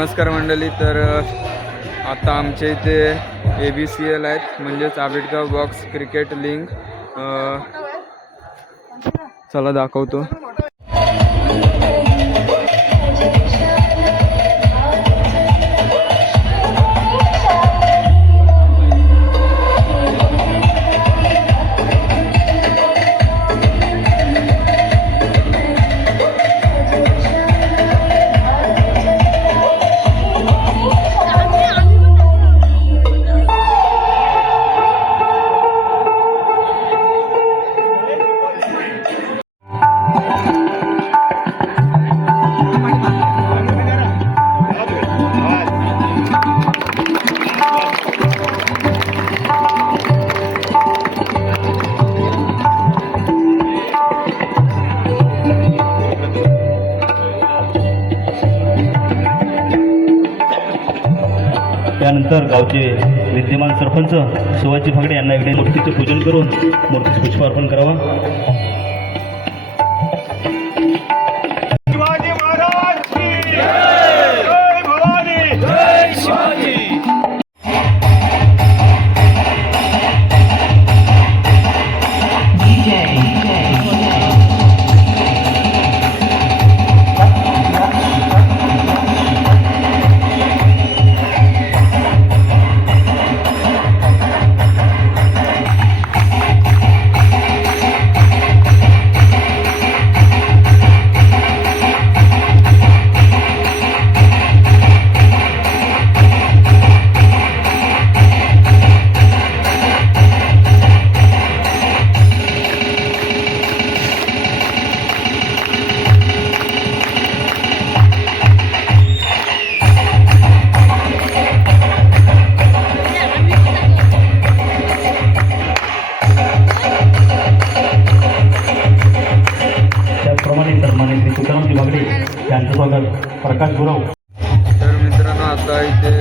नमस्कार मंडळी. तर आता आमच्या इथे ABCL आहेत, म्हणजेच आबिटगाव बॉक्स क्रिकेट लीग. चला दाखवतो. त्यानंतर गावचे विद्यमान सरपंच शिवाजी फगडे यांना इकडे मूर्तीचे पूजन करून मूर्तीस पुष्पार्पण करावा. शिवाजी महाराज की जय, जय भवानी, जय शिवाजी. प्रकाश गुरव. तर मित्रांनो, आता इथे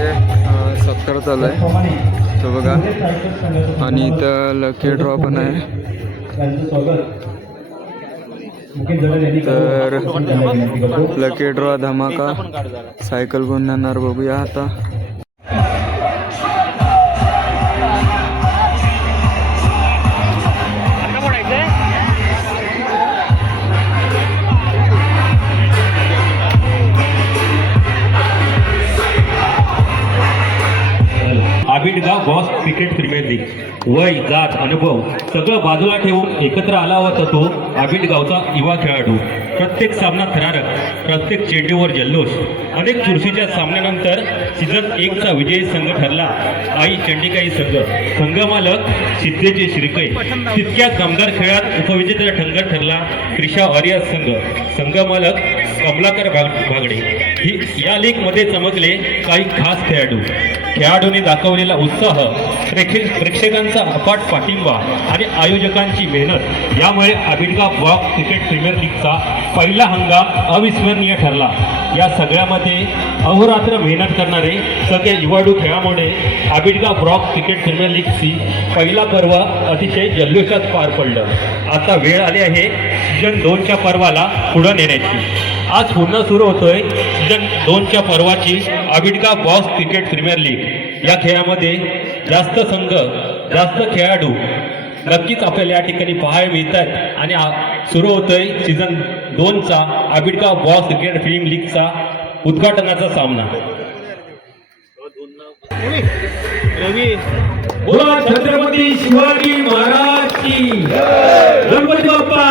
70 चालू आहे, तो बघा. आणि इथं लकी ड्रॉ पण आहे. तर लकी ड्रॉ धमाका सायकल कोण देणार बघूया आता. आबिटगाव बॉक्स क्रिकेट प्रीमियर लीग. वय, जात, अनुभव सगळं बाजूला ठेवून एकत्र आला होता तो आबिटगावचा युवा खेळाडू. प्रत्येक सामना थरारक, प्रत्येक चेंडूवर जल्लोष. अनेक चुरशीच्या सामन्यानंतर सीझन 1चा विजयी संघ ठरला आई चंडिकाई संघ. संघमालक सिद्धेचे शिरके. तितक्याच दमदार खेळात उपविजेता ठंगर ठरला क्रिशा वॉरियर्स संघ. संघमालक कमलाकर भागडे. या लीगमध्ये चमकले काही खास खेळाडूंनी दाखवलेला उत्साह, प्रेक्षकांचा अफाट पाठिंबा आणि आयोजकांची मेहनत यामुळे आबिटगाव बॉक्स क्रिकेट प्रीमियर लीगचा पहिला हंगाम अविस्मरणीय ठरला. या सगळ्यामध्ये अहोरात्र मेहनत करणारे सगळे युवाडू खेळामुळे आबिटगाव बॉक्स क्रिकेट प्रीमियर लीगची पहिला पर्व अतिशय जल्लोषात पार पडलं. आता वेळ आली आहे सीझन 2च्या पर्वाला पुढे नेण्याची. आज पुन्हा सुरू होतोय सीझन 2च्या पर्वाची आबिटगाव बॉक्स क्रिकेट प्रीमियर लीग. या खेळामध्ये जास्त संघ, जास्त खेळाडू नक्कीच आपल्याला या ठिकाणी पाहायला मिळतात. आणि सुरू होतोय सीझन 2चा आबिटगाव बॉक्स क्रिकेट प्रीमियर लीगचा उद्घाटनाचा सामना. बोला छत्रपती शिवाजी महाराज की जय. गणपती बाप्पा.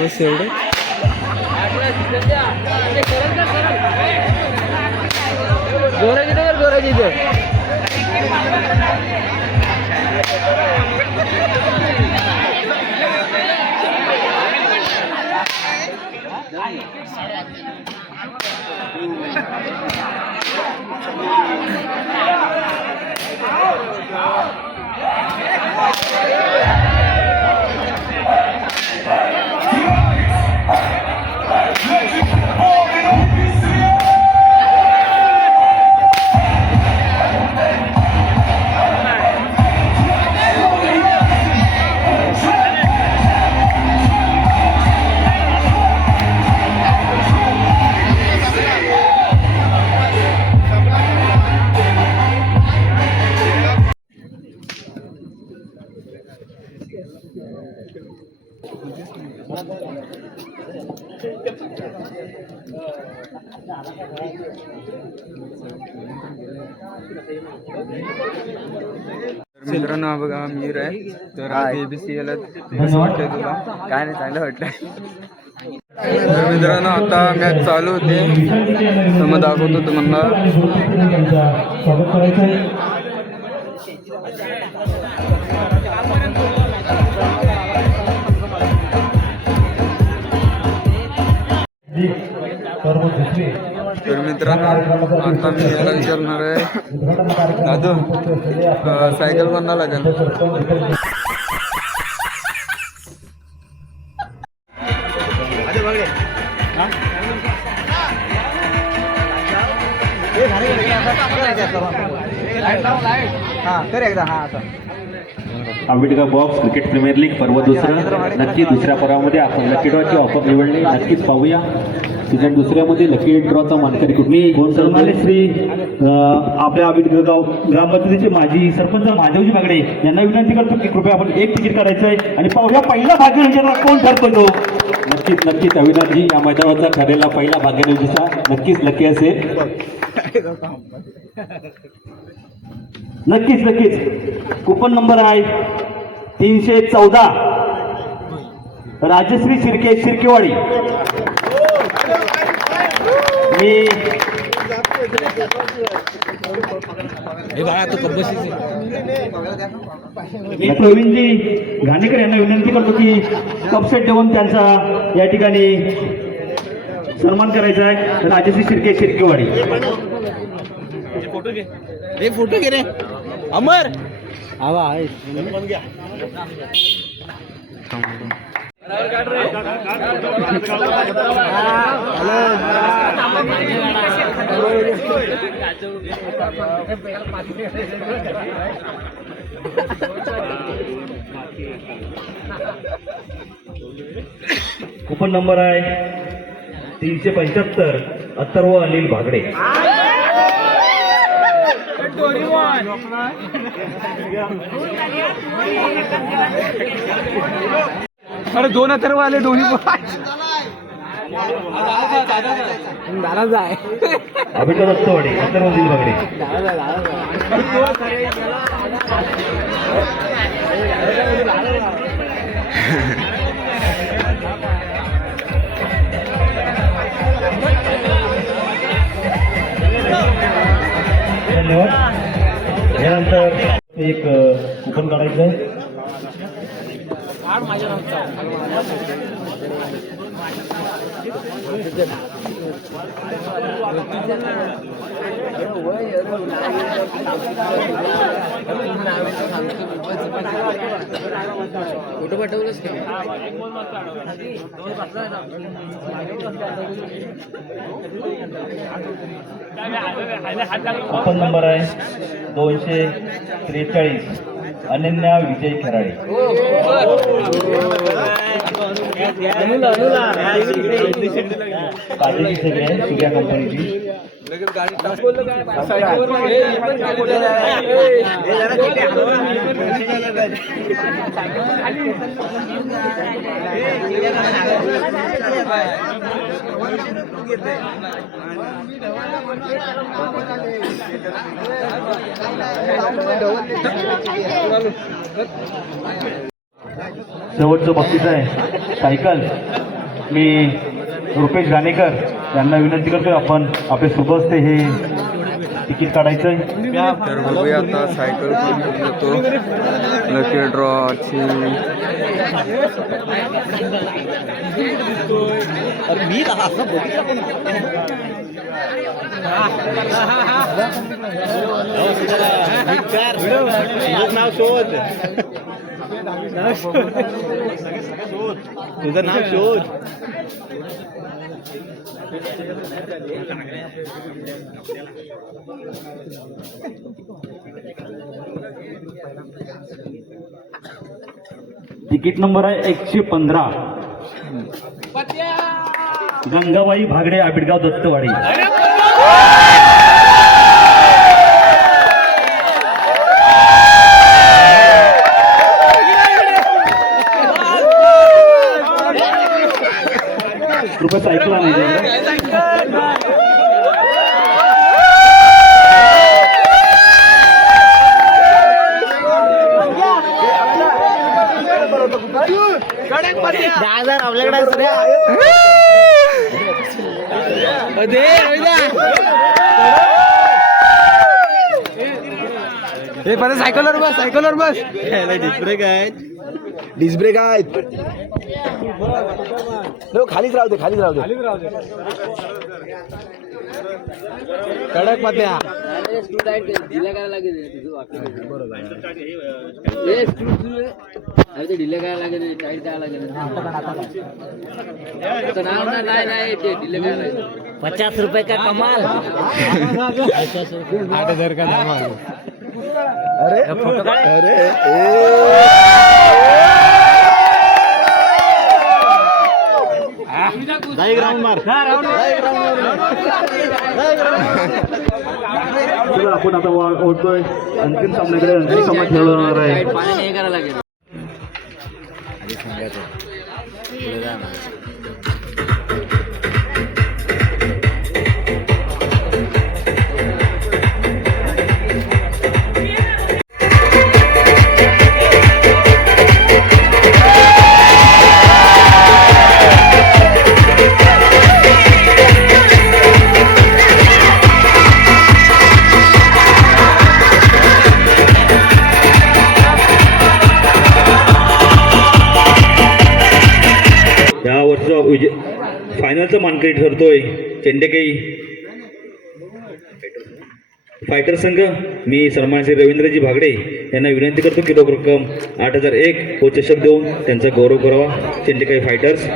बस एवढं. तर मित्रांनो हा बघा मीर आहे. तर ABCL कसं वाटतंय तुला? काय नाही, चांगलं वाटलं. तर मित्रांनो आता मॅच चालू होते, तर मग दाखवतो तुम्हाला. स्वागत करायचं आहे. तर मित्रांनो आता मी याला विचारणार आहे, दादू सायकल कोणाला लागेल? Ambedkar box cricket premier league पर्व दुसरं. नक्की दुसऱ्या पर्वामध्ये आपण लकी ड्रॉची ऑफर निवडली, नक्कीच पाहूया. सीझन दुसऱ्यामध्ये लकी ड्रॉचा मानकरी कुठली सन्मान्य श्री आपल्या आंबेडकर गाव ग्रामपंचायतीचे माजी सरपंच महादेवजी बागडे यांना विनंती करतो की कृपया आपण एक तिकीट काढायचं आहे आणि पाहूया पहिला भाग्यविजेता कोण ठरतो तो. नक्कीच नक्कीच अविनाशजी या मैदानाचा ठरलेला पहिला भाग्यनिर्देशा नक्कीच लकी असेल. नक्कीच नक्कीच. कुपन नंबर आहे 314, राजश्री शिर्के, शिर्केवाडी. मी प्रवीणजी घाणेकर यांना विनंती करतो की कपसेट देऊन त्यांचा या ठिकाणी सन्मान करायचा आहे. राजश्री शिर्के, शिर्केवाडी. फोटो घे रे अमर. कूपन नंबर आहे 375, अथर्व अनिल भागडे. अरे 2 अथर्व आले, दोन्ही दादा जाय. आंबेडकर दत्तवाडी, अथर्व अनिल भागडे. धन्यवाद. यानंतर एक कूपन काढायचं आहे. फोटो पाठवलंच का? कूपन नंबर आहे 243, अनन्या विजय खराडे. काळजीची सगळी आहे सूर्या कंपनीची. शेवटचं बक्षीस आहे सायकल मी रुपेश गाणेकर यांना विनंती करतोय आपण आपले सुबस्ते हे तिकीट काढायचं आहे. तर बघूया आता सायकल पण घेऊन येतो लकी ड्रॉची. नाव शोध, तुझं नाव शोध. तिकीट नंबर आहे 115 गंगाबाई भागडे आबिडगाव दत्तवाडी. कृपया ऐकला नाही. हे परत सायकलवर बस, सायकलवर बस. डिस्ब्रेक आहेत, डिस्ब्रेक आहेत. खालीच राहू दे, खालीच राहू दे. कडक पत्या. ढिले काय लागेल, टाईट काय लागेल. नाही ढिले काय लागेल. 50 रुपये का कमाल. 8,000 का धमाल. अरे अरे आपण आता ओढतोय अंतिम सामन्याकडे. अंतिम सामना खेळला जाणार आहे. पाणी नाही करायला लागेल. या वर्षाचा फायनलचा मानकरी ठरतोय चेंडेकाई फायटर संघ. मी सन्मान श्री रवींद्रजी भागडे यांना विनंती करतो की रोख रक्कम 8,001 व चषक देऊन त्यांचा गौरव करावा. चेंडेकाई फायटर्स.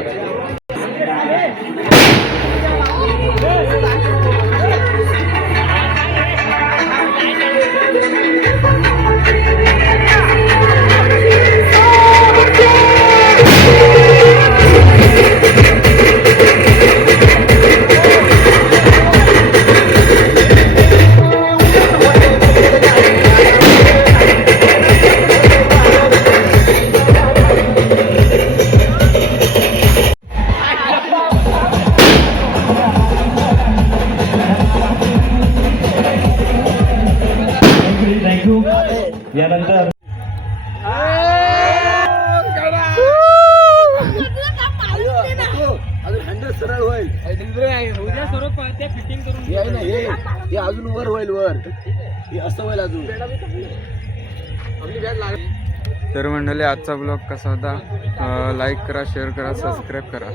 यानंतर सरळ होईल. अजून वर होईल, वर हे असं होईल अजून. तर मंडळी आजचा ब्लॉग कसा होता, लाईक करा, शेअर करा, सबस्क्राईब करा.